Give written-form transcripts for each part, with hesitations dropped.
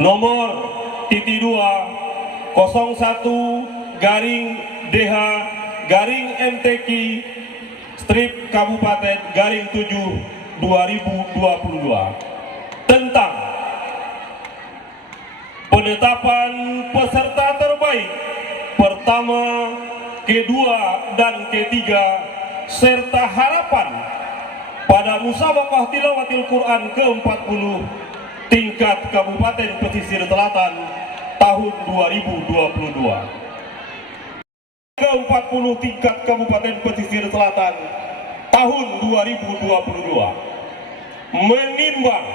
nomor titik 2 01 garing DH garing MTQ strip Kabupaten garing 7 2022 tentang penetapan peserta terbaik pertama, kedua, dan ketiga serta harapan pada musabaqah tilawatil Quran ke-40 tingkat Kabupaten Pesisir Selatan tahun 2022. Ke-40 tingkat Kabupaten Pesisir Selatan tahun 2022 menimbang,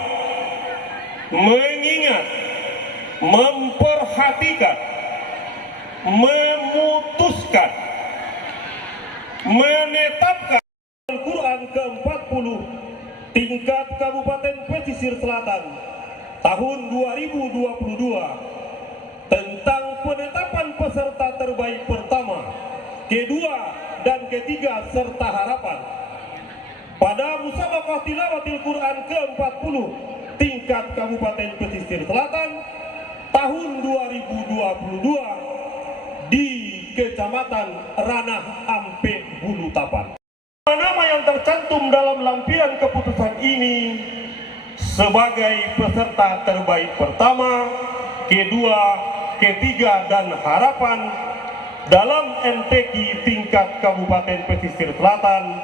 mengingat, memperhatikan, memutuskan, menetapkan Al-Quran ke-40 tingkat Kabupaten Pesisir Selatan tahun 2022 tentang penetapan peserta terbaik pertama, kedua, dan ketiga serta harapan pada musabaqah tilawatil Quran ke-40 tingkat Kabupaten Pesisir Selatan tahun 2022 di Kecamatan Ranah Ampe Hulu Tapan. Nama yang tercantum dalam lampiran keputusan ini sebagai peserta terbaik pertama, kedua, ketiga, dan harapan dalam MTQ tingkat Kabupaten Pesisir Selatan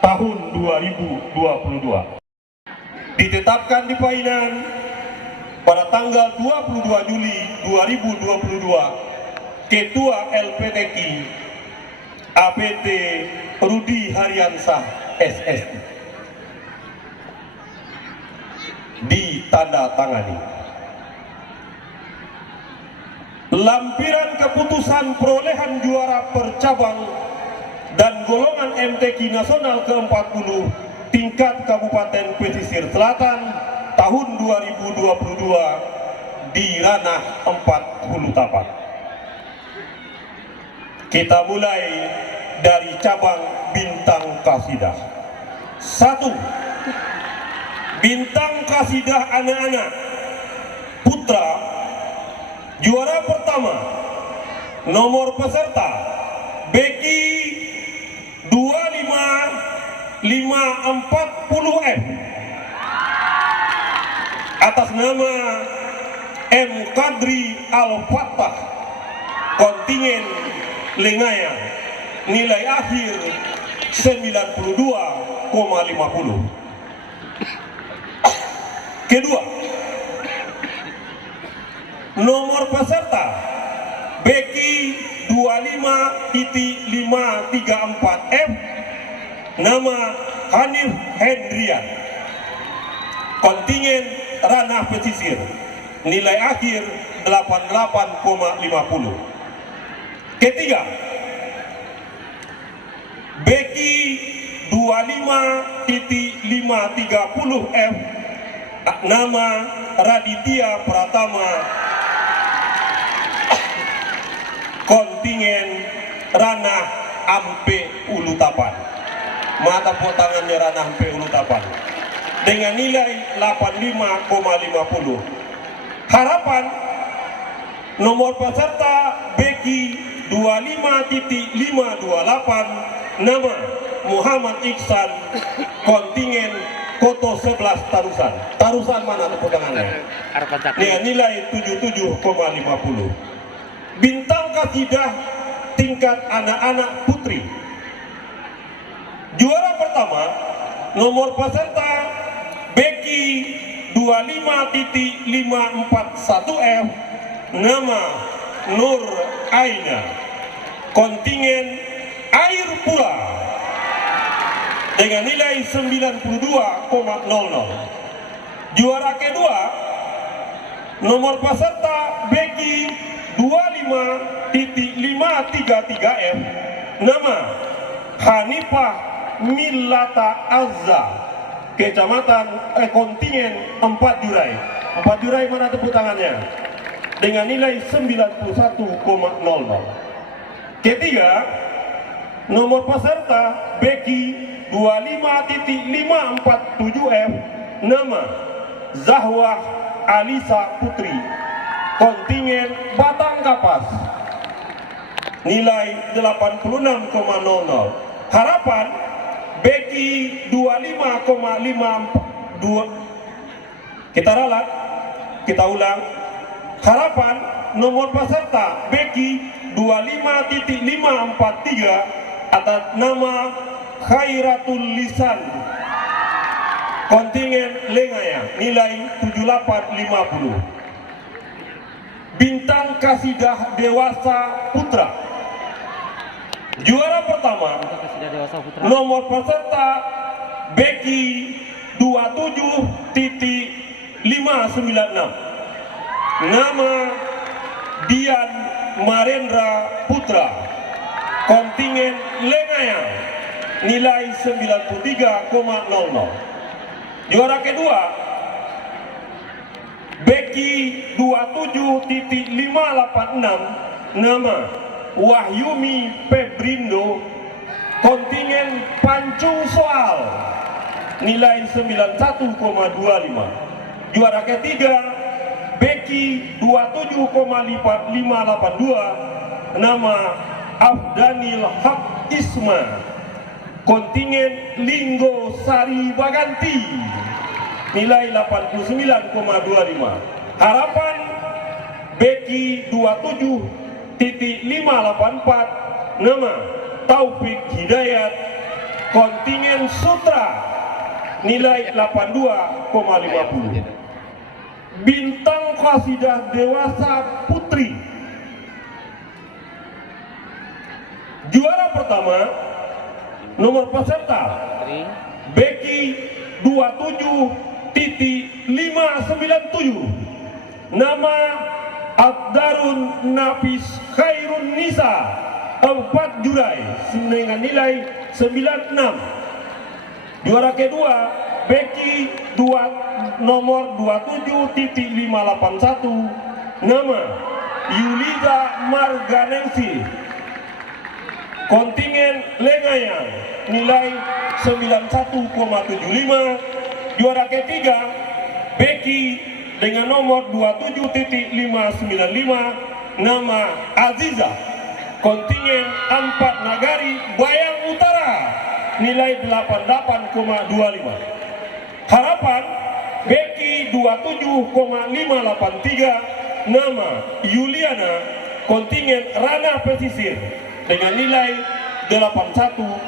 tahun 2022 ditetapkan di Painan pada tanggal 22 Juli 2022. Ketua LPTQ APT Rudi Haryansyah SSI ditandatangani. Lampiran keputusan perolehan juara percabang dan golongan MTQ nasional ke-40 tingkat Kabupaten Pesisir Selatan tahun 2022 di Ranah 4 Hulu Tapan. Kita mulai dari cabang bintang kasidah. 1. Bintang kasidah anak-anak putra. Juara pertama, nomor peserta Beki 25540F atas nama M. Kadri Al-Fattah, kontingen Lengaya, nilai akhir 92,50. Kedua, nomor peserta Beki 25.534F, nama Hanif Hendrian, kontingen Ranah Pesisir, nilai akhir 88,50. Ketiga, Beki 25.530F, nama Raditya Pratama, kontingen Ranah Ampe Hulu Tapan, mata potangannya Ranah Ampe Hulu Tapan, dengan nilai 85,50. Harapan nomor peserta Beki 25.528, nama Muhammad Iksan, kontingen Koto 11 Tarusan. Tarusan mana tepuk tangannya? Dengan nilai 77,50. Bintang kasidah tingkat anak-anak putri. Juara pertama, nomor peserta Beki 25.541F, nama Nur Aina, kontingen Air Pura, dengan nilai 92,00. Juara kedua, nomor peserta Beki 25.533F, nama Hanifah Millata Azza, Kecamatan kontingen 4 Jurai. 4 Jurai mana tepuk tangannya? Dengan nilai 91,00. Ketiga, nomor peserta Beki 25.547F, nama Zahwah Alisa Putri, kontingen Batang Kapas, nilai 86,00. Harapan Beki 25,52. Kita ralat, kita ulang. Harapan nomor peserta Beki 25.543 atas nama Khairatul Lisan, kontingen Lengaya, nilai 7850. Bintang Kasidah Dewasa Putra, juara pertama nomor peserta Beki 27.596, nama Dian Marendra Putra, kontingen Lengaya, nilai 93,00. Juara kedua Beki 27.586, nama Wahyumi Febrindo, kontingen Pancung Soal, nilai 91,25. Juara ketiga Beki 27,582, nama Afdanil Haq Isma, kontingen Linggo Sari Baganti, nilai 89,25. Harapan Beki 27.584, nama Taufik Hidayat, kontingen Sutra, nilai 82,50. Bintang Kasidah Dewasa Putri, juara pertama nomor peserta Beki 27.597, nama Abdarun Nafis Khairun Nisa, 4 Julai, dengan nilai 96. Juara kedua Beki nomor 27.581, nama Yuliza Marganensi, kontingen Lengaya, nilai 91,75. Juara ketiga Beki dengan nomor 27.595, nama Aziza, kontingen Ampat Nagari Bayang Utara, nilai 88,25. Harapan Beki 27,583, nama Yuliana, kontingen Ranah Pesisir, dengan nilai 81,50.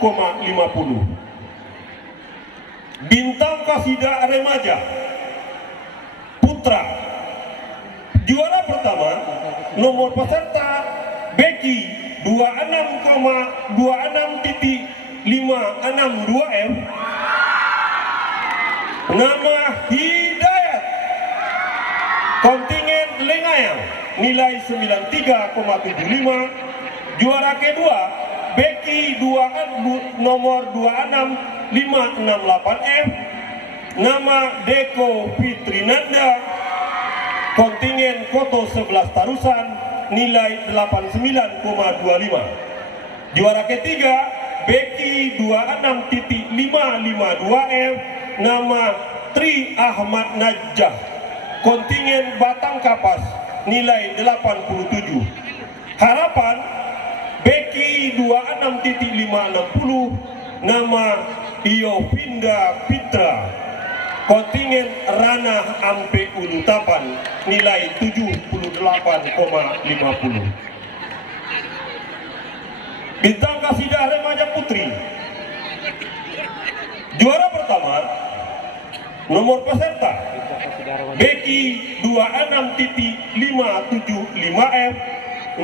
Bintang Kasidah Remaja Putra, juara pertama nomor peserta Beki 26,26.562M, nama Hidayat, kontingen Lengaya, nilai 93,75. Juara kedua Beki nomor 26568M, nama Deko Fitrinanda, kontingen Koto 11 Tarusan, nilai 89,25. Juara ketiga Beki 26.552M, nama Tri Ahmad Najah, kontingen Batang Kapas, nilai 87. Harapan Beki 26.560, nama Yovinda Pitra, kontingen Ranah Ampe Unutapan, nilai 78,50. Bintang Kasidah Remaja Putri, juara pertama nomor peserta Beki 26.575F,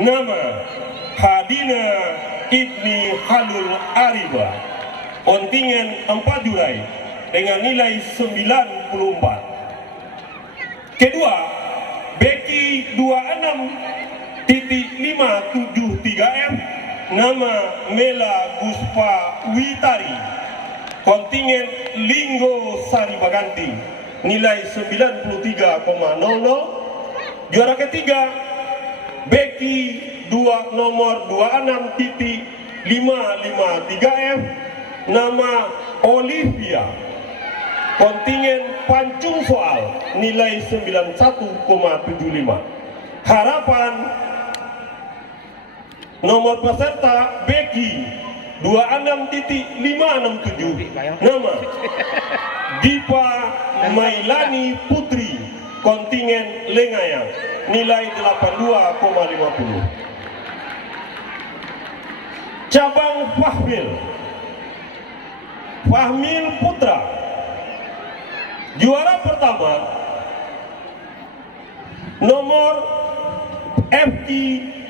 nama Hadina Ibni Halul Ariba, kontingen 4 Julai, dengan nilai 94. Kedua Beki 26.573M, nama Mela Guspa Witari, kontingen Linggo Sari Baganti, nilai 93,00. Juara ketiga Beki nomor 26.553F, nama Olivia, Kontingen pancung soal nilai 91,75. Harapan nomor peserta Beki 26.567. Nama Dipa Mailani Putri, kontingen Lengayang, nilai 82,50. Cabang Fahmil Putra, juara pertama nomor FT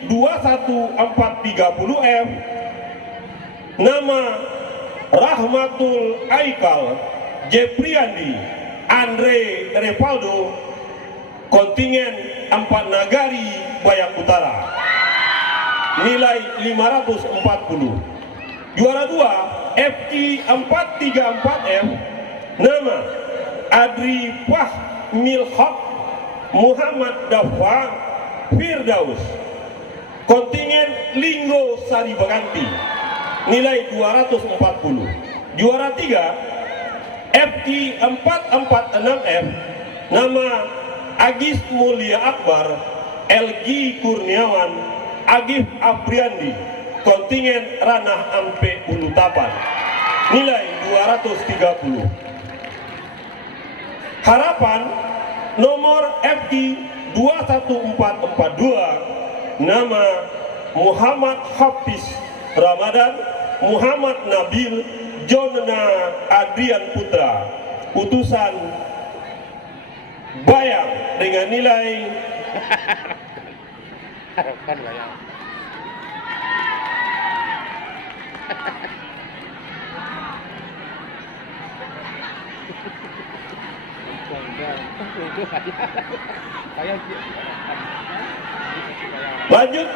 21430F, nama Rahmatul Aikal Jepriandi Andre Revaldo, kontingen 4 Nagari Bayak Utara, nilai 540. Juara 2 FT 434F, nama Adri Fahmilhaq Muhammad Dafa Firdaus, kontingen Linggo Sari Baganti, nilai 240. Juara 3 FT 446F, nama Agis Mulia Akbar LG Kurniawan Agif Apriandi, kontingen Ranah Ampe Ulu Tapan, nilai 230. Harapan nomor FT 21442, nama Muhammad Hafiz Ramadan Muhammad Nabil Jonna Adrian Putra, utusan Bayang, dengan nilai Harapan Bayang. Lanjut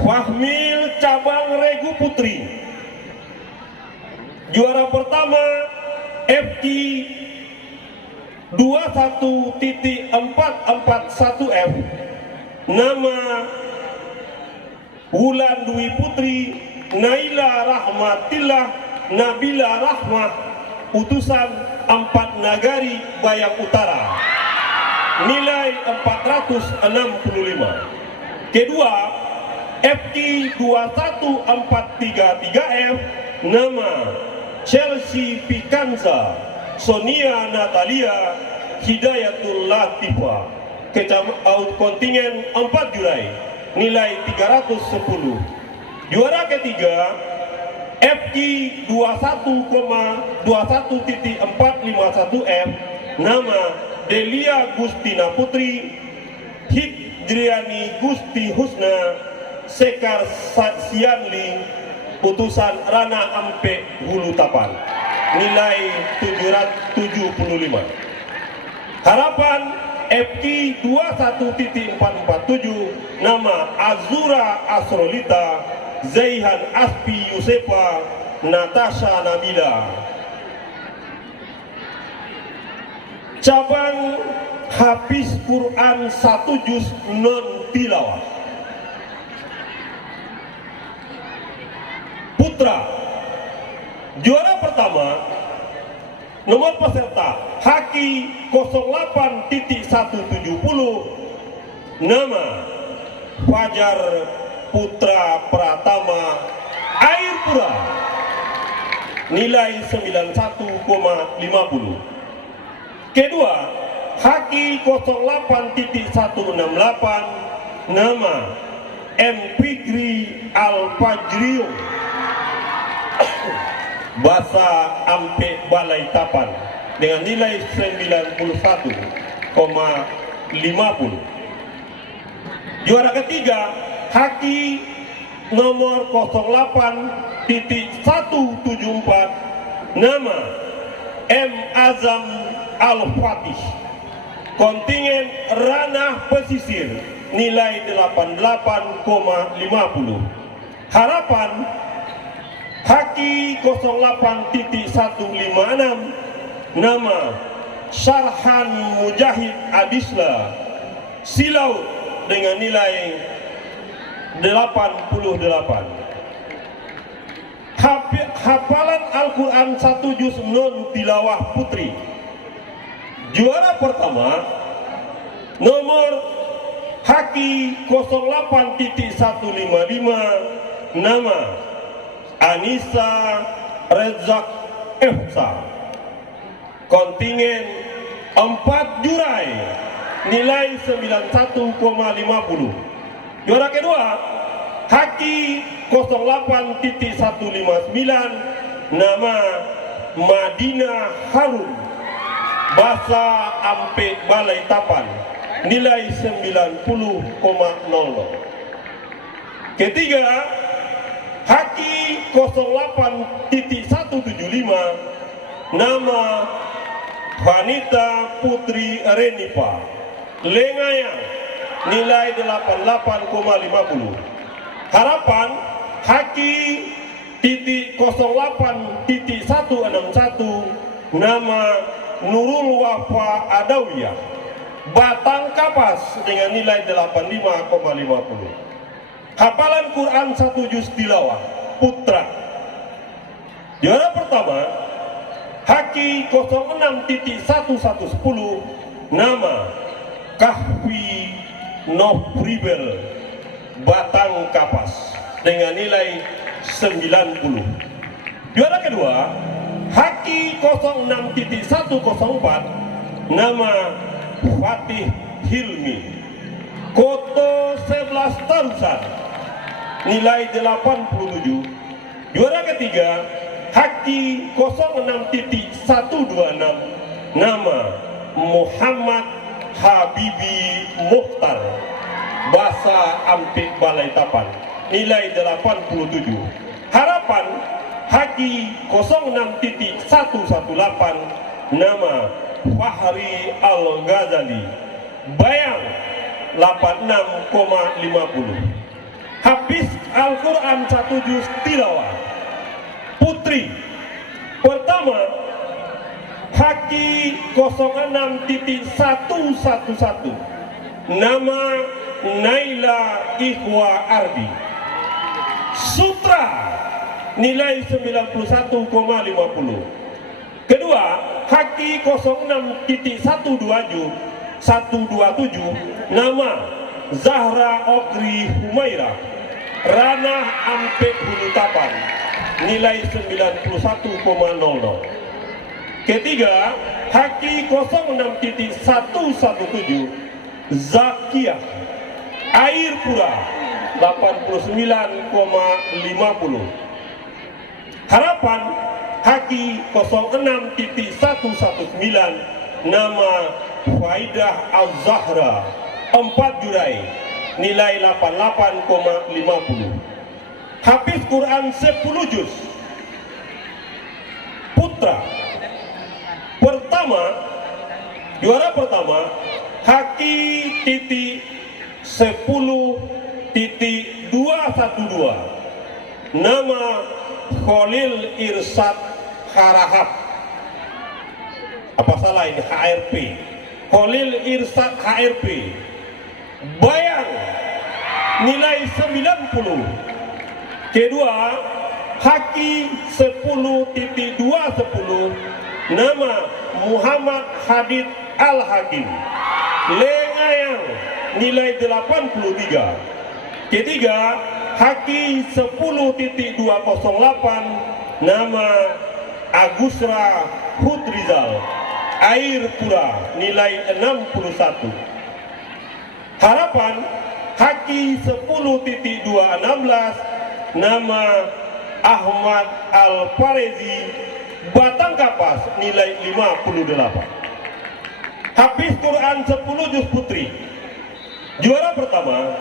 Fahmil cabang Regu Putri, juara pertama FT 21.441F, nama Wulan Dwi Putri Naila Rahmatillah Nabila Rahmah, utusan 4 Nagari Bayak Utara, nilai 465. Kedua FT 21433F, nama Chelsea Picanza Sonia Natalia Hidayatul Latifah, kontingen 4 Julai, nilai 310. Juara ketiga FT 21,21.451F, nama Delia Gustina Putri Hidriani Gusti Husna Sekar Sianli, utusan Rana Ampe Hulu Tapan, nilai 775. Harapan FT 21.447, nama Azura Asrolita Zaihan Aspi Yusefa Natasha Nabila. Cabang Hafiz Quran 1 juz non tilawah Putra, juara pertama nomor peserta Haki 08.170, nama Fajar Putra Pratama Air Pura, nilai 91,50. Kedua Haki 08.168, nama M. Fikri Al-Fajriyo Bahasa Ampe Balai Tapan, dengan nilai 91,50. Juara ketiga Haki nomor 08.174, nama M. Azam Al-Fatih, kontingen Ranah Pesisir, nilai 88,50. Harapan Haki 08.156, nama Syarhan Mujahid Adisla Silaut, dengan nilai 88. hafalan Al-Quran 1 juz non tilawah putri. Juara pertama nomor Haki 08.155, nama Anissa Rezak Efsa, kontingen 4 jurai, nilai 91,50. Juara kedua Haki 08.159, nama Madinah Harun, Bahasa Ampe Balai Tapan, nilai 90,00. Ketiga Haki 08.175, nama Vanita Putri Renipa, Lengayang, nilai 88,50. Harapan Haki 08.161, nama Nurul Wafa Adawiyah, Batang Kapas, dengan nilai 85,50. Hafalan Quran 1 juz tilawah putra. Juara pertama Haki 06.1110, nama Kahfi Nofribel, Batang Kapas, dengan nilai 90. Juara kedua Haki 06.104, nama Fatih Hilmi, Koto 11 Tarusan, nilai 87. Juara ketiga Haki 06.126, nama Muhammad Habibi Mukhtar, Bahasa Ampik Balai Tapan, nilai 87. Harapan Haki 06.118, nama Fahri Al-Ghazali, Bayang, 86,50. Hafiz Al-Quran 1 juz tilawah putri. Pertama Haki 06.111, nama Naila Ikhwa Ardi, Sutra, nilai 91,50. Kedua Haki 06.127, nama Zahra Okri Humaira, Ranah Ampek Hulu Tapan, nilai 91,00. Ketiga Haki 06.117, Zakiyah Air Pura, 89,50. Harapan Haki 06.119, nama Faidah Al-Zahra, 4 jurai, nilai 88,50. Hafiz Quran 10 juz putra. Pertama, juara pertama Haki 10.212, nama Khalil Irsad Harahap, apa salah ini, HRP, Khalil Irsad HRP, Bayang, nilai 90. Kedua Haki 10.210, nama Muhammad Hadid Al-Hakim, Lengayang, nilai 83. Ketiga Haki 10.208, nama Agusra Hudrizal, Air Pura, nilai 61. Harapan Haki 10.216, nama Ahmad Al-Farezi, Batang Kapas, nilai 58. Hafiz Quran 10 juz putri. Juara pertama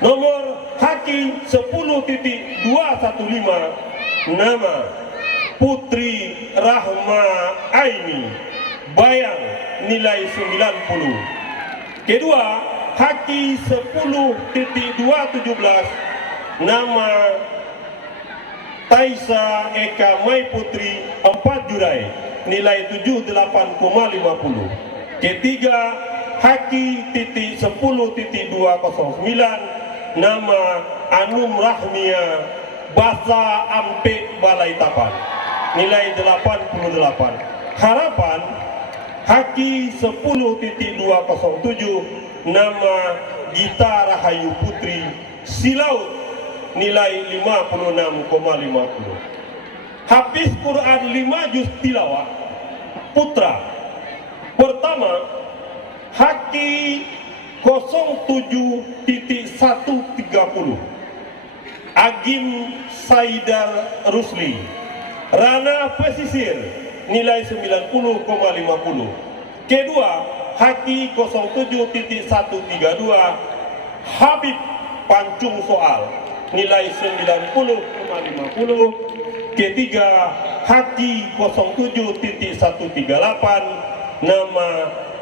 nomor Haki 10.215, nama Putri Rahma Aini, Bayang, nilai 90. Kedua Haki 10.217, nama Taisa Eka Mai Putri, 4 jurai, nilai 78,50. Ketiga Haki 10.209, nama Anum Rahmia Basa Ampe Balai Tapan nilai 88. Harapan Haki 10.207 nama Gita Rahayu Putri Silaut nilai 56,50. Hafiz Quran 5 juz tilawah putra pertama Haki 07.130 Agim Saidar Rusli Rana Pesisir nilai 90,50. Kedua Haki 07.132 Habib Pancung Soal nilai 90,50. Ketiga Haki 07.138 nama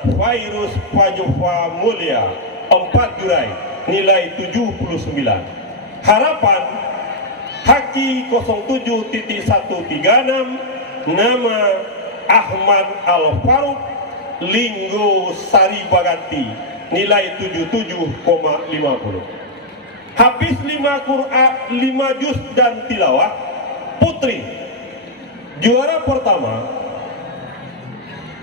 Virus Pajofa Mulia 4 Jurai nilai 79. Harapan Haki 07.136 nama Ahmad Al-Faruq Linggo Sari Baganti nilai 77,50. Hafiz 5 Quran 5 juz dan tilawah putri juara pertama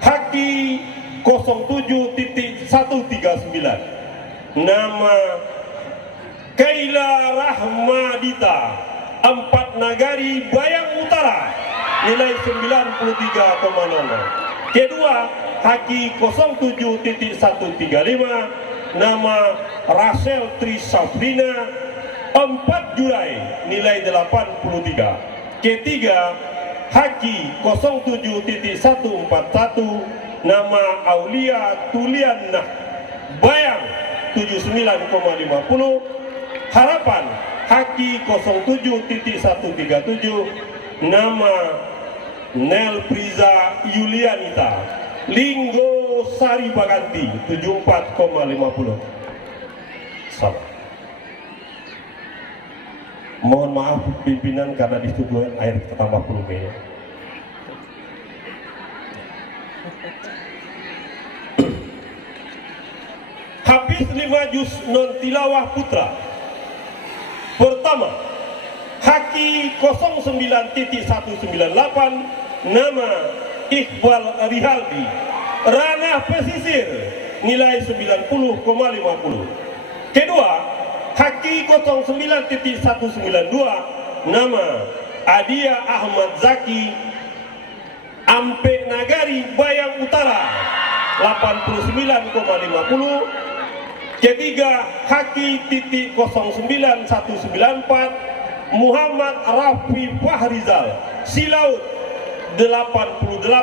Haki 07.139 nama Kaila Rahmadita 4 Nagari Bayang Utara nilai 93,00. Kedua Haki 07.135 nama Rachel Trisafrina 4 Julai nilai 83. Ketiga Haki 07.141 nama Aulia Tuliana Bayang 79,50. Harapan Haki 07.137 nama Nel Priza Yulianita Linggo Sari Baganti 74,50. Salah. Mohon maaf pimpinan karena disuguhi air tambah volume. Hafiz 5 juz non tilawah putra pertama Haki 09.198 nama Iqbal Rihaldi Ranah Pesisir nilai 90,50. Kedua Haki 09.192 nama Adia Ahmad Zaki Ampe Nagari Bayang Utara 89,50. Ketiga Haki 09.194 Muhammad Rafi Fahrizal Silaut 88,00.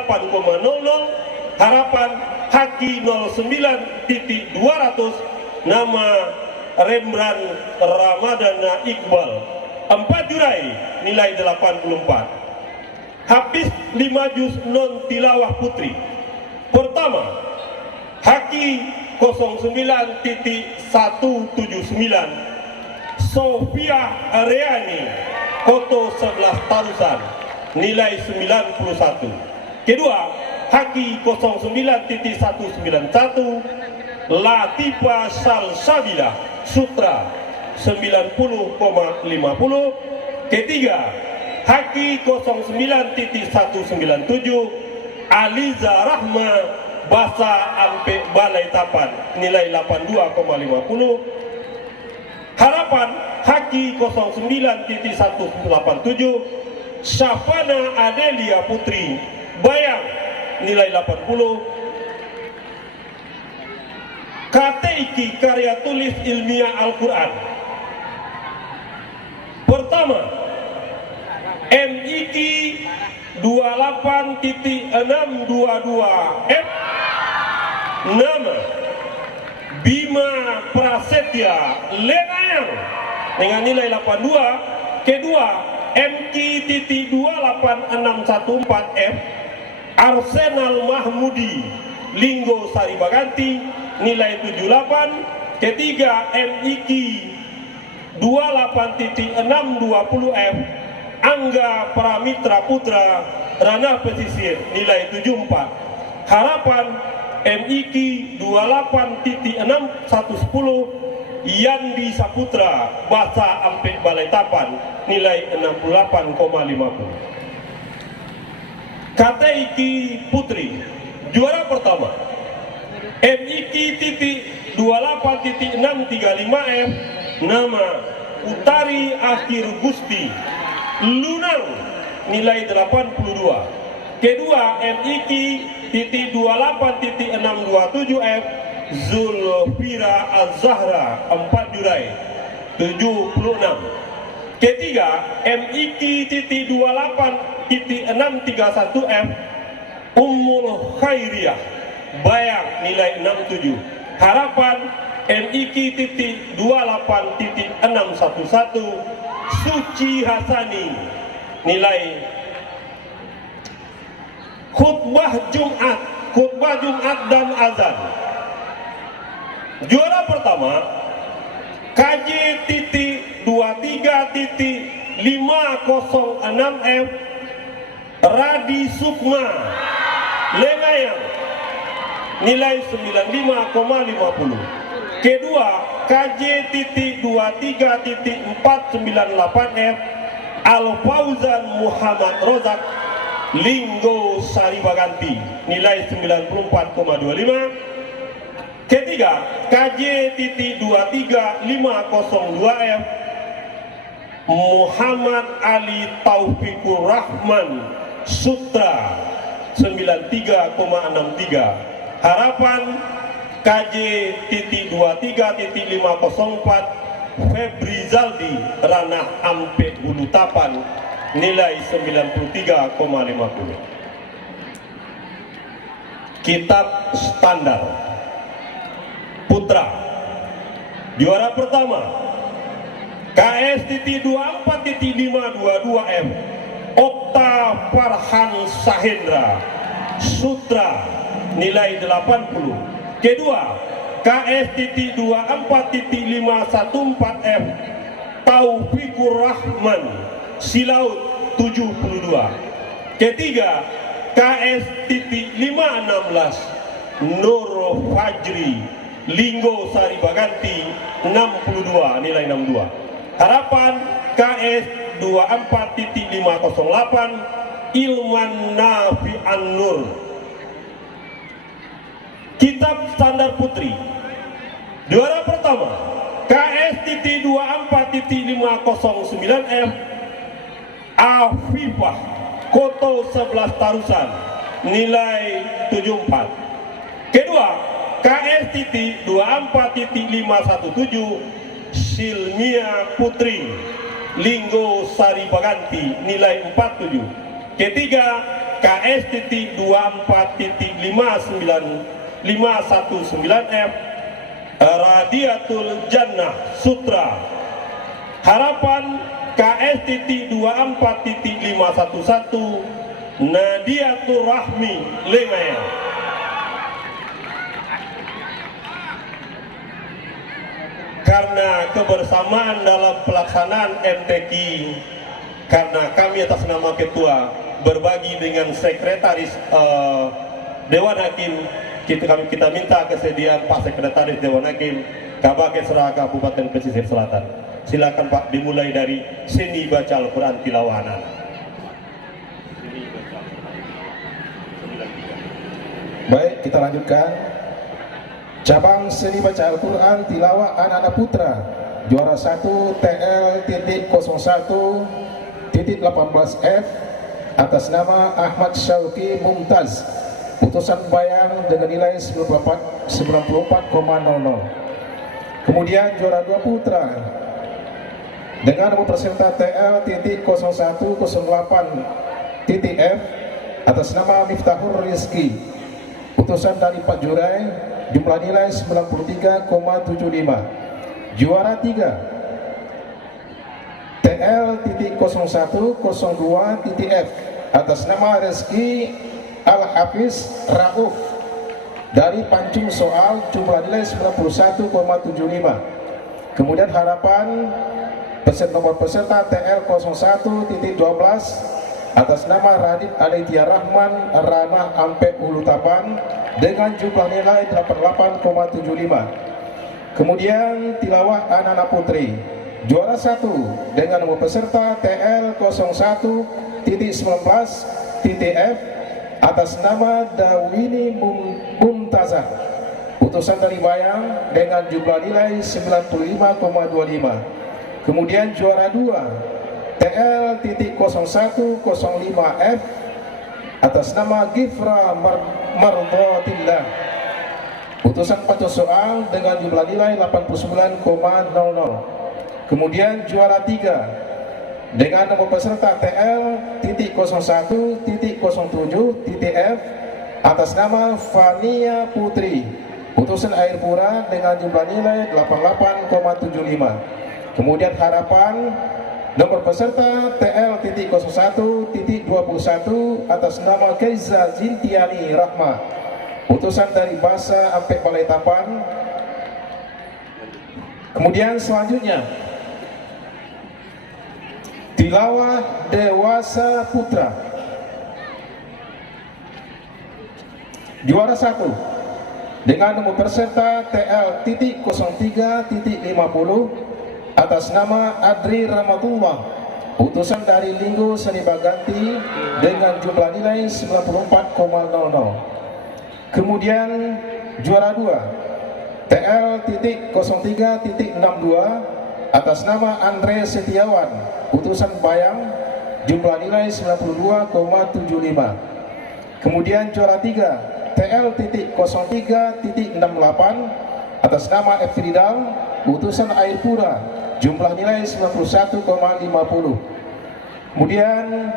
Harapan Haki 09.200 nama Rembran Ramadana Iqbal 4 Jurai nilai 84. Hafiz 5 juz non tilawah putri pertama Haki 09.179 Sofia Areani Koto 11 Tarusan nilai 91. Kedua Haki 09.191 Latifa Salsabila Sutra 90,50. Ketiga Haki 09.197 Aliza Rahma Basa Ampe Balai Tapan nilai 82,50. Harapan Haki 09.187 Syafana Adelia Putri Bayang nilai 80. Kateiki karya tulis ilmiah Al-Quran pertama MIKI 28.622 F nama Bima Prasetya Lenayang dengan nilai 82. Kedua MK.28614 F Arsenal Mahmudi Linggo Sari Baganti nilai 78. Ketiga MIK 28.620 F Angga Pramitra Putra Rana Pesisir nilai 74. Harapan MIK 28.6110 Yandi Saputra Basa Ampe Balai-Tapan nilai 68,50. Kateiki Putri juara pertama MIK 28.635F nama Utari Akhir Gusti Lunang nilai 82. Kedua MIK 28.627F Zulfira Az-Zahra 4 Julai 76. Ketiga MIK 28.631F Ummul Khairiyah Bayang nilai 67. Harapan MIK 28.611 Suci Hasani nilai khutbah Jumat dan azan. Juara pertama KJ 23.506F Radi Sukma Lengayang nilai 95,50. Kedua KJ 23.498F Al Fauzan Muhammad Rozak Linggo Saribaganti nilai 94,25. Ketiga KJ 23502F Muhammad Ali Taufikur Rahman Sutra 93,63. Harapan KJ 23.504 Febri Zaldi Ranah Ampe Bulutapan nilai 93,50. Kitab Standar Putra juara pertama KS 24.522F Okta Farhan Sahendra Sutra nilai 80. Kedua KS 24.514F Taufikur Rahman Silaut 72. Ketiga KS 516 Nur Fajri Linggo Saribaganti 62 nilai 62. Harapan KS 24.508 Ilman Nafi An-Nur. Kitab Standar Putri juara pertama KS 24.509F Afifah Koto 11 Tarusan nilai 74. Kedua KS 24.517 Silmia Putri Linggo Saribaganti nilai 47. Ketiga KS 24.519F Radiatul Jannah Sutra. Harapan KS 24.511 Nadiatul Rahmi Lengaya. Karena kebersamaan dalam pelaksanaan MTQ, karena kami atas nama ketua berbagi dengan sekretaris Dewan Hakim, kita minta kesediaan Pak Sekretaris Dewan Hakim Kabake Seraka Kabupaten Pesisir Selatan. Silakan Pak, dimulai dari seni baca Al-Quran tilawahan. Baik, kita lanjutkan. Cabang seni baca Al-Quran tilawah anak-anak putra juara 1 TL.01.18F atas nama Ahmad Syauqi Mumtaz, putusan bayang dengan nilai 94,00. Kemudian juara 2 putra dengan nomor peserta TL.0108.F atas nama Miftahur Rizki, putusan dari Pak Jurai, jumlah nilai 93,75. Juara 3 TL.0102.F atas nama Rizki Al-Hafiz Rauf dari Pancung Soal, jumlah nilai 91,75. Kemudian harapan nomor peserta TL.01.12 atas nama Radit Aditya Rahman Ranah Ampe Ulutapan dengan jumlah nilai 88,75. Kemudian tilawah anak-anak putri. Juara 1 dengan nomor peserta TL01.19.F atas nama Dawini Mumtazah, utusan dari Bayang dengan jumlah nilai 95,25. Kemudian juara 2 TL.0105F atas nama Gifra Mardotillah, utusan 4 soal dengan jumlah nilai 89,00. Kemudian juara 3 dengan nomor peserta TL.01.07.F atas nama Fania Putri, utusan Air Pura dengan jumlah nilai 88,75. Kemudian harapan nomor peserta TL.01.21 atas nama Keiza Zintiani Rahma, utusan dari Basa Ampek Balai-Tapan. Kemudian selanjutnya tilawah dewasa putra. Juara 1 dengan nomor peserta TL.03.50 atas nama Adri Ramatullah, utusan dari Linggo Seni Baganti dengan jumlah nilai 94,00. Kemudian juara 2 TL.03.62 atas nama Andre Setiawan, utusan Bayang, jumlah nilai 92,75. Kemudian juara 3 TL.03.68 atas nama Efridal, utusan Air Pura, jumlah nilai 91,50. Kemudian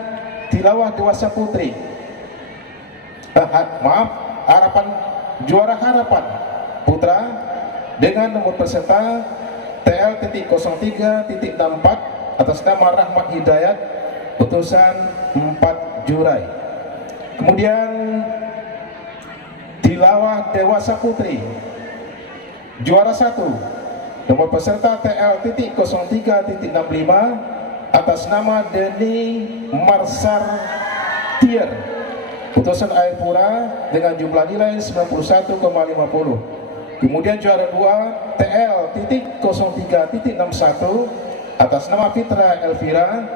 tilawah dewasa putri, juara harapan putra dengan nomor peserta TL.03.64 atas nama Rahmat Hidayat, utusan 4 Jurai. Kemudian tilawah dewasa putri, juara 1 nomor peserta TL.03.65 atas nama Deni Marsar Tier, utusan Air Pura dengan jumlah nilai 91,50. Kemudian juara 2 TL.03.61 atas nama Fitra Elvira,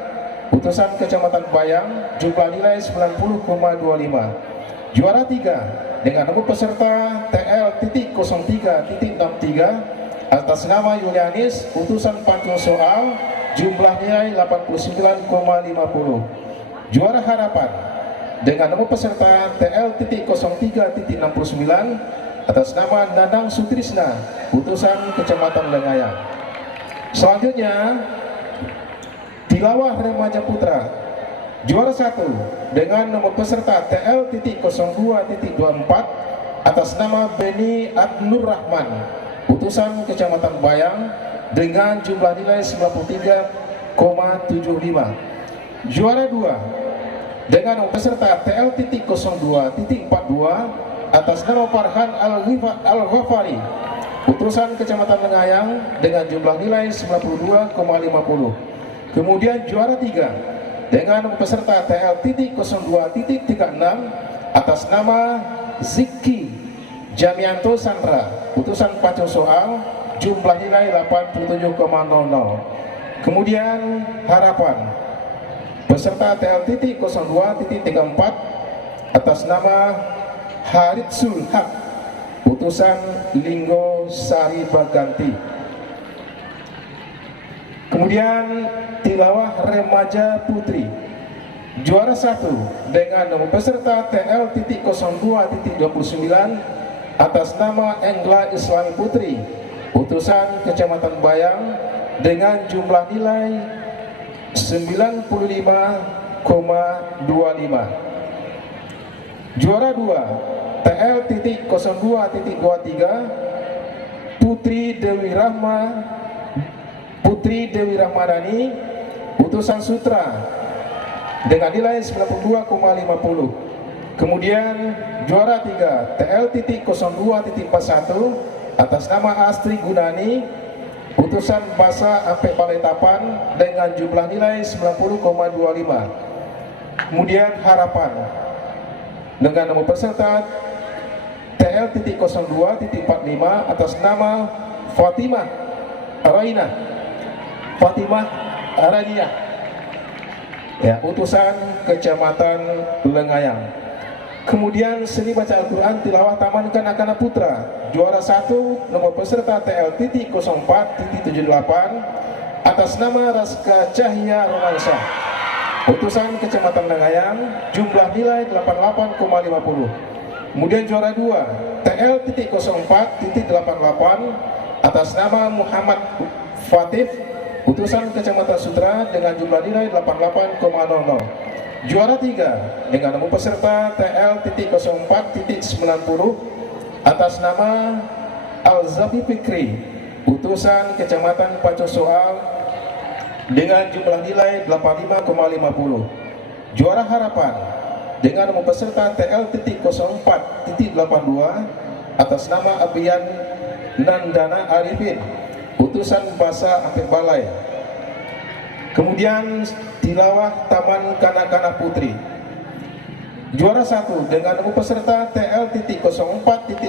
utusan Kecamatan Bayang, jumlah nilai 90,25. Juara 3 dengan nomor peserta TL.03.63 atas nama Yulianis, utusan pantun soal, jumlah nilai 89,50. Juara harapan dengan nomor peserta TL.03.69 atas nama Nanang Sutrisna, utusan Kecamatan Lengayang. Selanjutnya tilawah remaja putra. Juara 1 dengan nomor peserta TL.02.24 atas nama Beni Adnur Rahman, utusan Kecamatan Bayang dengan jumlah nilai 93,75. Juara 2 dengan nomor peserta TL.02.42 atas nama Farhan Al-Ghafari, utusan Kecamatan Lengayang dengan jumlah nilai 92,50. Kemudian juara 3 dengan nomor peserta TL.02.36 atas nama Ziki Jamianto Sandra, utusan pacung soal, jumlah nilai 87,00. Kemudian harapan peserta TL.02.34 atas nama Haritsul Haq, utusan Linggo Sari Baganti. Kemudian tilawah remaja putri. Juara 1 dengan nomor peserta TL.02.29 atas nama Engla Islami Putri, utusan Kecamatan Bayang dengan jumlah nilai 95,25. Juara 2 TL.02.23 Putri Dewi Rahmadani, utusan Sutra dengan nilai 92,50. Kemudian juara 3 TL.02.41 atas nama Astri Gunani, utusan Basa Ampek Balai-Tapan dengan jumlah nilai 90,25. Kemudian harapan dengan nomor peserta TL.02.45 atas nama Fatimah Raina, Fatimah Arania, ya, utusan Kecamatan Lengayang. Kemudian seni baca Al-Quran tilawah Taman Kanak-Kanak Putra, juara 1 nomor peserta TL.04.78 atas nama Raska Cahya Romansyah, utusan Kecamatan Lengayang, jumlah nilai 88,50. Kemudian juara 2 TL.04.88 atas nama Muhammad Fatif, utusan Kecamatan Sutra dengan jumlah nilai 88,00. Juara 3 dengan nomor peserta TL.04.90 atas nama Al-Zafi Fikri, utusan Kecamatan Pacosoal dengan jumlah nilai 85,50. Juara Harapan dengan nomor peserta TL.04.82 atas nama Abian Nandana Arifin, utusan Basa Apik Balai. Kemudian tilawah Taman Kanak-Kanak Putri, juara 1 dengan nomor peserta TL.04.89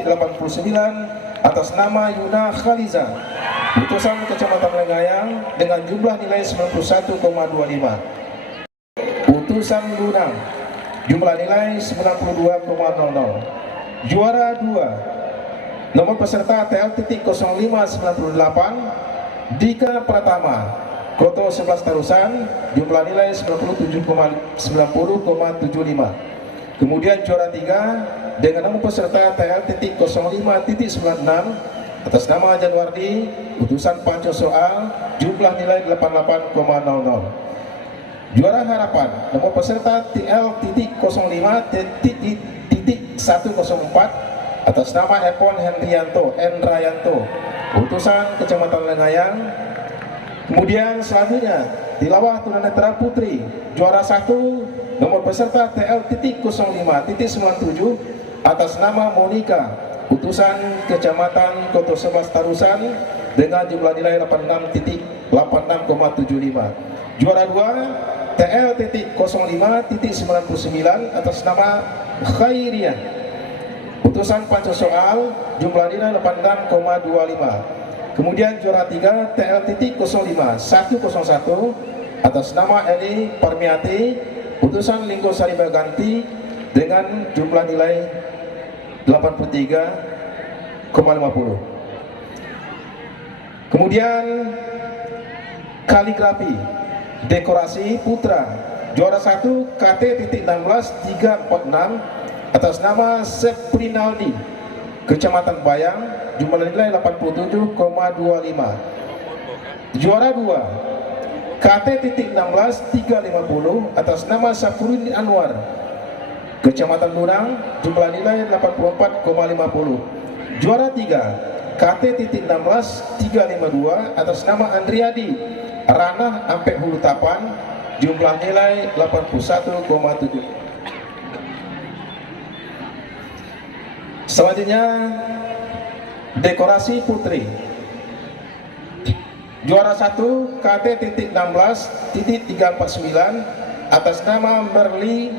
atas nama Yuna Khaliza, utusan Kecamatan Lengayang dengan jumlah nilai 91,25. Utusan Lunang, jumlah nilai 92,00. Juara 2 nomor peserta TL.0598 Dika Pratama, Koto 11 Tarusan, jumlah nilai 90,75. Kemudian juara 3 dengan nomor peserta TL.05.96 atas nama Janwardi, utusan Panco Soal, jumlah nilai 88,00. Juara Harapan nomor peserta TL.05.104 atas nama Epon Hendrianto Endrayanto, utusan Kecamatan Lengayang. Kemudian selanjutnya tilawah tunanetra putri, juara 1 nomor peserta TL.05.97 atas nama Monika, utusan Kecamatan Koto 11 Tarusan dengan jumlah nilai 86,75. Juara 2 TL.05.99 atas nama Khairiyah, utusan Panco Soal, jumlah nilai 86,25. Kemudian juara 3 TL.05.101 atas nama Eli Parmiati, utusan Linggo Sari Baganti dengan jumlah nilai 83,50. Kemudian kaligrafi dekorasi putra, juara 1 KT.16.346 atas nama Seprinaldi, Kecamatan Bayang, jumlah nilai 87,25. Juara 2 KT.16.350 atas nama Safuruddin Anwar, Kecamatan Lunang, jumlah nilai 84,50. Juara 3 KT.16.352 atas nama Andriadi Ranah Ampek Hulu Tapan, jumlah nilai 81,7. Selanjutnya dekorasi putri, juara 1 KT.16.349 atas nama Merli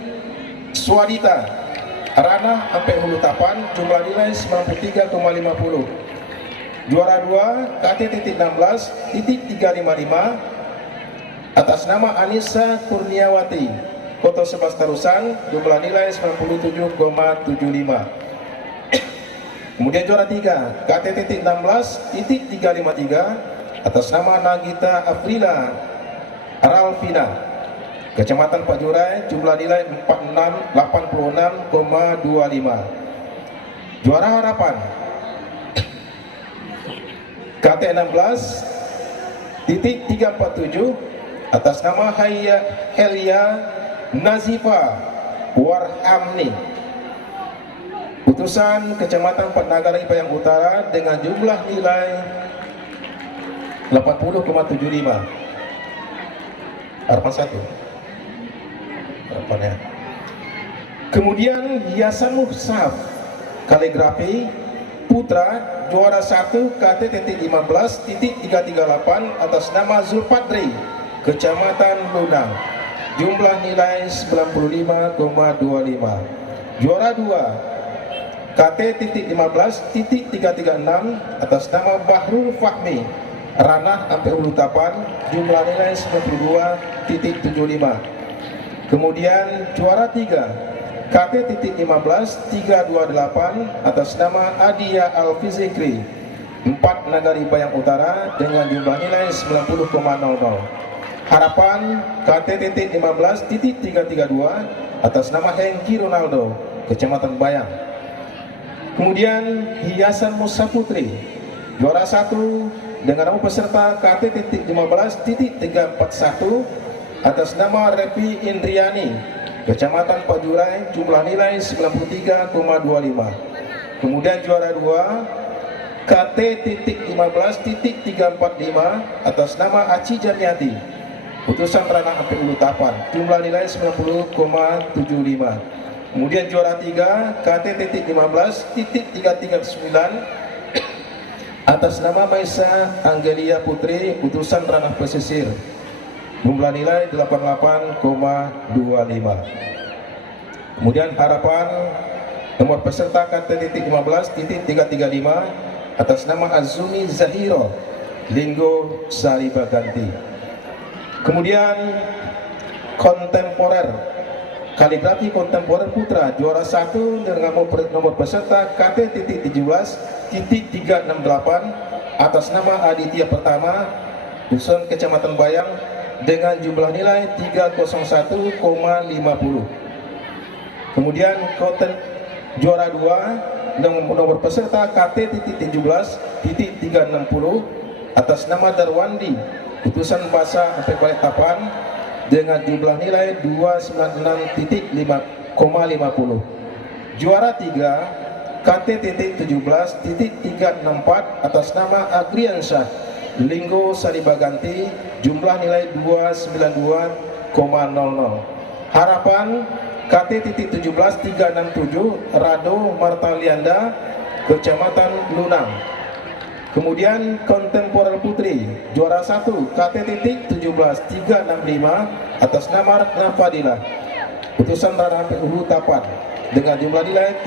Swadita Ranah Ampek Hulu Tapan, jumlah nilai 93,50. Juara 2 KT.16.355 atas nama Anissa Kurniawati, Koto 11 Tarusan, jumlah nilai 97,75. Kemudian juara 3 KT.16.353 atas nama Nagita Afrila Ralvina, Kecamatan Pak Jurai, jumlah nilai 86,25. Juara Harapan KT.16.347 atas nama Helia Nazifa Warhamni, utusan Kecamatan Patnagara Ipayang Utara dengan jumlah nilai 80,75. Harapan 1 harapannya. Kemudian hiasan mushaf kaligrafi putra, juara 1 KT.15.338 atas nama Zulpadri, Kecamatan Lunang, jumlah nilai 95,25. Juara 2 KT.15.336 atas nama Bahrul Fahmi ranah sampai hulu tapan, jumlah nilai 92.75. Kemudian juara 3 KT.15.328 atas nama Adia Al-Fizikri 4 Nagari Bayang Utara dengan jumlah nilai 90,00. Harapan KT.15.332 atas nama Hengki Ronaldo, Kecamatan Bayang. Kemudian Hiasan Musa Putri juara 1 dengan nama peserta KT.15.341 atas nama Repi Indriani, Kecamatan Pajurai, jumlah nilai 93,25. Kemudian juara 2 KT.15.345 atas nama Aci Jamiati, Putusan Ranah Ampek Ulu Tapan, jumlah nilai 90,75. Kemudian juara 3 KT.15.339 atas nama Maisa Anggelia Putri, Putusan Ranah Pesisir, jumlah nilai 88,25. Kemudian harapan nomor peserta KT.15.335 atas nama Azumi Zahiro, Linggo Sari Baganti. Kemudian kontemporer kaligrafi kontemporer putra juara 1 dengan nomor peserta KT.17.368 atas nama Aditya Pertama, Dusun Kecamatan Bayang dengan jumlah nilai 301,50. Kemudian juara 2 dengan nomor peserta KT.17.360 atas nama Darwandi, Putusan Basa Ampek Balikpapan dengan jumlah nilai 296,50. Juara 3 KT.17.364 atas nama Agriansyah, Linggo Sari Baganti, jumlah nilai 292,00. Harapan KT.17.367 Rado Martalianda, Kecamatan Lunang. Kemudian kontemporer putri juara 1 KT.17.365 atas nama Ratna Fadilah, Putusan Ranah Ampek Ulu Tapan dengan jumlah nilai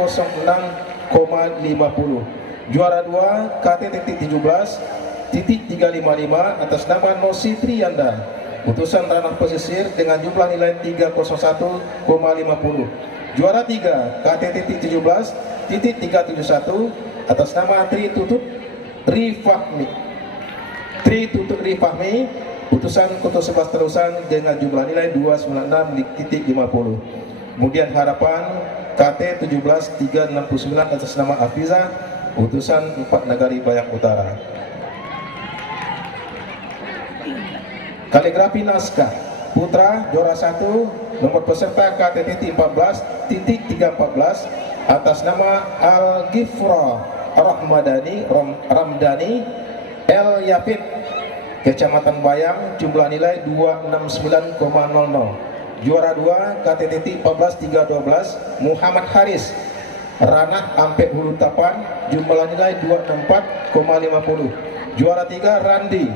306,50. Juara 2 KT.17.355 atas nama Nosi Trianda, Putusan Ranah Pesisir dengan jumlah nilai 301,50. Juara 3 KT.17.371 atas nama Tri Tutut Rifahmi, Putusan Kutu 11 Terusan dengan jumlah nilai 296,50. Kemudian harapan KT.17.369 atas nama Afiza, Putusan 4 Nagari Bayang Utara. Kaligrafi naskah putra juara 1 nomor peserta KT.14.314 atas nama Al-Ghifra Ramdani El Yapit, Kecamatan Bayang, jumlah nilai 269,00. Juara 2 KT.14.312 Muhammad Haris, Ranah Ampek Hulu Tapan, jumlah nilai 264,50. Juara 3 Randi,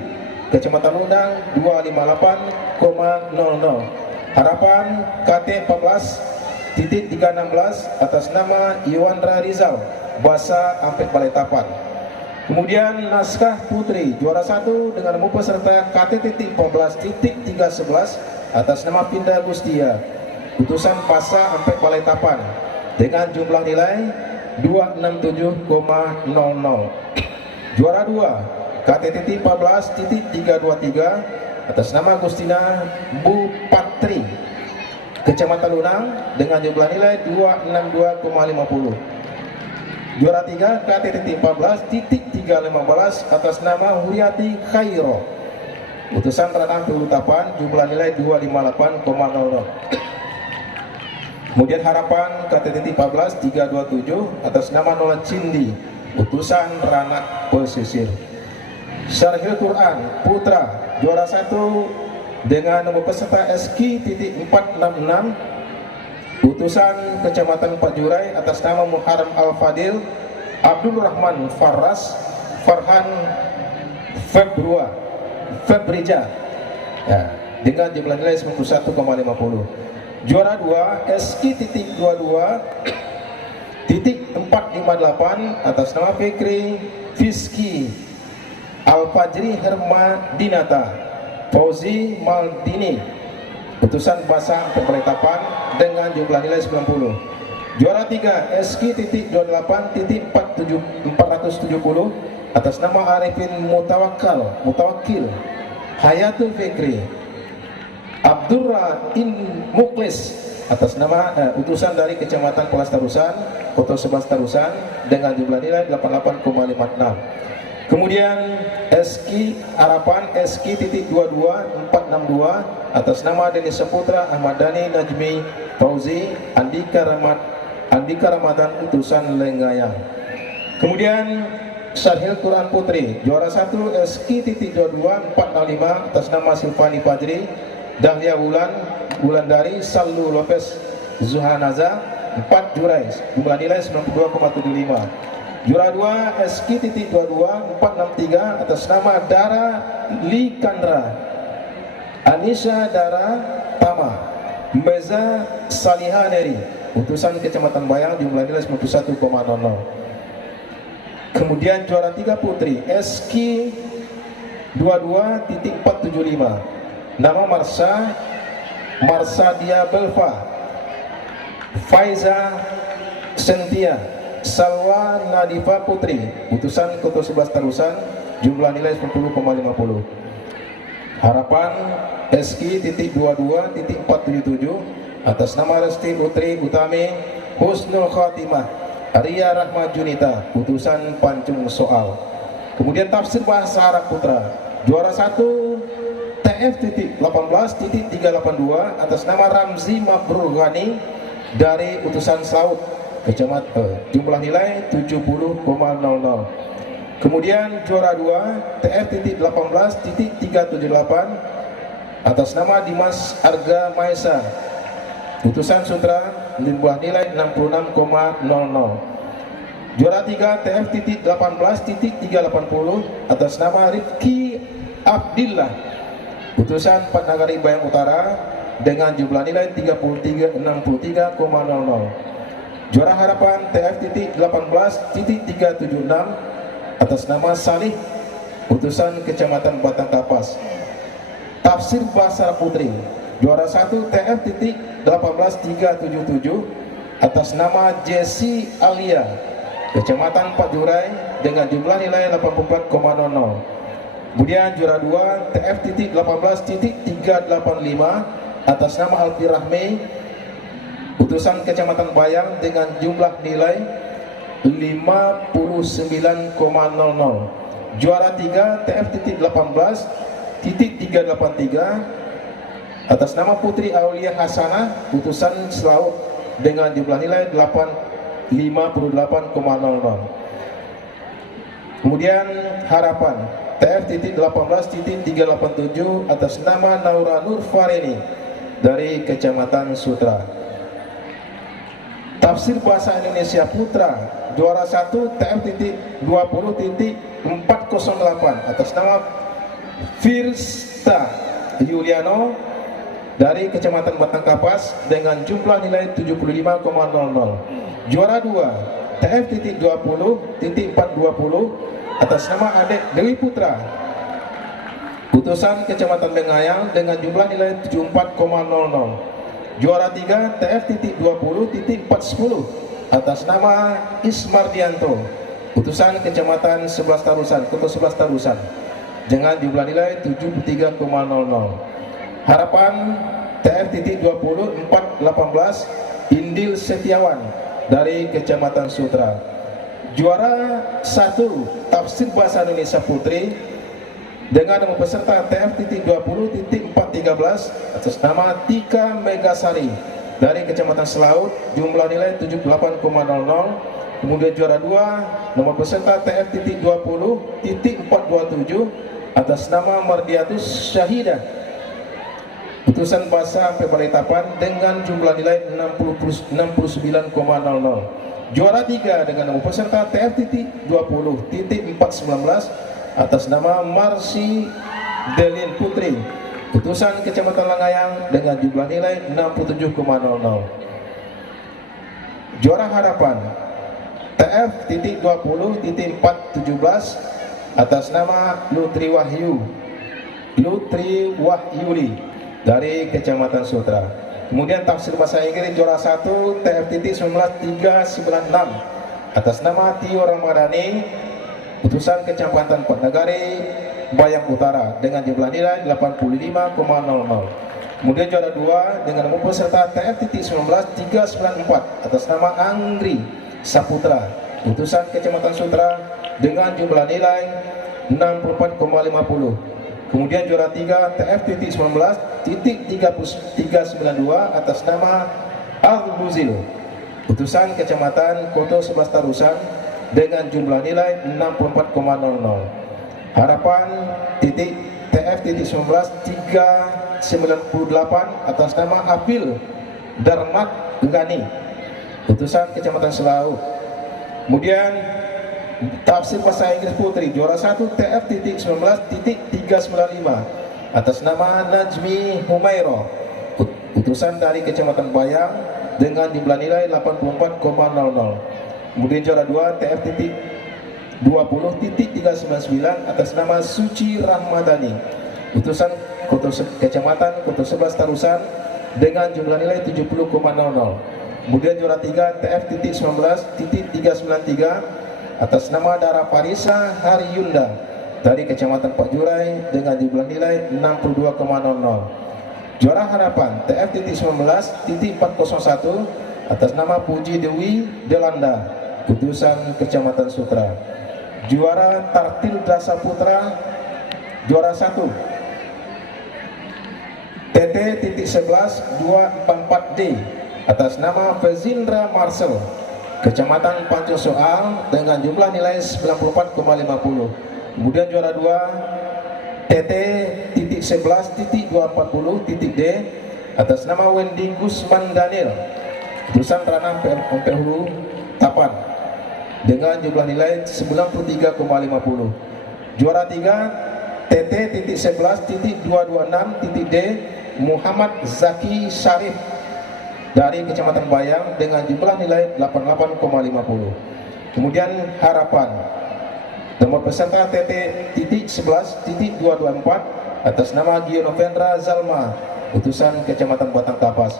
Kecamatan Lunang, 258,00. Harapan KT.14.316 atas nama Iwandra Rizal, Basa Ampek Balai Tapan. Kemudian naskah putri juara 1 dengan nomor peserta KT.14.311 atas nama Pinda Gustia, Putusan Basa Ampek Balai Tapan dengan jumlah nilai 267,00. Juara 2 KT.14.323 atas nama Agustina Bupatri, Kecamatan Lunang dengan jumlah nilai 262,50. Juara 3 KT.14.315 atas nama Huriati Khairo, Putusan Ranah Ampek Ulu Tapan, jumlah nilai 258,00. Kemudian harapan KT.14.327 atas nama Nola Cindi, Putusan Ranah Pesisir. Syarhil Quran putra juara 1 dengan nomor peserta SK.466 Putusan Kecamatan Pajurai atas nama Muharram Al-Fadil, Abdul Rahman Farhan Febrija ya, dengan jumlah nilai 91,50. Juara 2 SK.22 titik 458 atas nama Fikri Fiski Al-Fajri Hermadinata Fauzi Maldini putusan bahasa penetapan dengan jumlah nilai 90. Juara 3 SQ.28.470 atas nama Arifin Mutawakil Hayatul Fikri Abdurrahim Muklis atas nama utusan dari Kecamatan Pelas Tarusan, Kota 11 Tarusan dengan jumlah nilai 88,56. Kemudian SQ Harapan SQ.22462 atas nama Denis Saputra Ahmad Dhani Najmi Fauzi Andika Ramadan utusan Lengayang. Kemudian Syarhil Quran Putri juara 1 SQ.2405 atas nama Silvani Fajri Dahlia Wulandari Sallu Lopez Zuhanaza 4 jurais jumlah nilai 92,75. Juara 2 SQ.22463 atas nama Dara Likandra Anisha Dara Tama Meza Salihaneri utusan Kecamatan Bayang jumlah nilai 91,00. Kemudian juara 3 putri SQ22.475 nama Marsadia Belva Faiza Sentia Salwa Nadifa Putri utusan Kota 11 Tarusan jumlah nilai 10,50. Harapan SQ.22.477 atas nama Resti Putri Utami Husnul Khatimah Arya Rahma Junita putusan Pancung Soal. Kemudian tafsir bahasa Arab Putra juara 1 TF.18.382 atas nama Ramzi Mabrur Ghani dari utusan Saud Kecamatan jumlah nilai 70,00. Kemudian juara 2 TF.18.378 atas nama Dimas Arga Maesa putusan Sutra jumlah nilai 66,00. Juara 3 TF.18.380 atas nama Rifki Abdillah putusan Patnagari Bayang Utara dengan jumlah nilai 63,00. Juara harapan TF.18.376 atas nama Salih utusan Kecamatan Batang Kapas. Tafsir bahasa Putri juara 1 TF.18.377 atas nama Jesse Alia Kecamatan Pajurai dengan jumlah nilai 84,00. Kemudian juara 2 TF.18.385 atas nama Alfi Rahmi utusan Kecamatan Bayang dengan jumlah nilai 59,00. Juara 3 TF.18.383 atas nama Putri Aulia Hasanah utusan Selaut dengan jumlah nilai 58,00. Kemudian harapan TF.18.387 atas nama Naura Nur Farini dari Kecamatan Sutra. Tafsir bahasa Indonesia Putra juara 1 TF.20.408 atas nama Firsta Yuliano dari Kecamatan Batang Kapas dengan jumlah nilai 75,00. Juara 2 TF.20.420 atas nama Adek Dewi Putra putusan Kecamatan Lengayang dengan jumlah nilai 74,00. Juara 3 TF.20.410 atas nama Ismardianto putusan Kecamatan 11 Tarusan, Kota 11 Tarusan dengan jumlah nilai 73,00. Harapan TF.20.418 Indil Setiawan dari Kecamatan Sutra. Juara 1 Tafsir Bahasa Indonesia Putri dengan nama peserta TF.20.413 atas nama Tika Megasari dari Kecamatan Selaut jumlah nilai 78,00. Kemudian juara 2 nomor peserta TF.20.427 atas nama Mardiatus Syahidah putusan bahasa Balai-Tapan dengan jumlah nilai 69,00. Juara 3 dengan nomor peserta TF.20.419 atas nama Marsi Delin Putri putusan Kecamatan Langayang dengan jumlah nilai 67,00. Juara harapan TF.20.417 atas nama Lutri Wahyuli dari Kecamatan Sutra. Kemudian tafsir bahasa Inggris juara 1 TF.19396 atas nama Tio Ramadhani, utusan Kecamatan Patnagari, Bayang Utara dengan jumlah nilai 85,00. Kemudian juara 2 dengan nomor peserta TF.19394 atas nama Anggri Saputra, utusan Kecamatan Sutra dengan jumlah nilai 64,50. Kemudian juara 3 TF.19.3392 atas nama Al-Buzil, utusan Kecamatan Koto 11 Tarusan dengan jumlah nilai 64,00. Harapan TF.19.398 atas nama Apil Darmat Gani, utusan Kecamatan Selau. Kemudian tafsir bahasa Inggris putri juara 1 TF.19.395 atas nama Najmi Humairo, utusan dari Kecamatan Bayang dengan jumlah nilai 84,00. Kemudian juara 2 TF.20.399 atas nama Suci Rahmadani, utusan Kecamatan Koto 11 Tarusan dengan jumlah nilai 70,00. Kemudian juara 3 TF.19.393 atas nama Dara Parisa Hariyunda dari Kecamatan Pak Jurai dengan jumlah nilai 62,00. Juara harapan TF.19.401 atas nama Puji Dewi Delanda, utusan Kecamatan Sutra. Juara Tartil Dasa Putra juara 1 TT.11.244D atas nama Fezindra Marcel, Kecamatan Panco Soal dengan jumlah nilai 94,50. Kemudian juara 2 TT.11.240.D atas nama Wendy Gusman Daniel, utusan Ranah MP Hulu Tapan dengan jumlah nilai 93,50. Juara 3 TT.11.226.D Muhammad Zaki Syarif dari Kecamatan Bayang dengan jumlah nilai 88,50. Kemudian harapan nomor peserta TT.11.224 atas nama Gionovendra Zalma, utusan Kecamatan Batang Tapas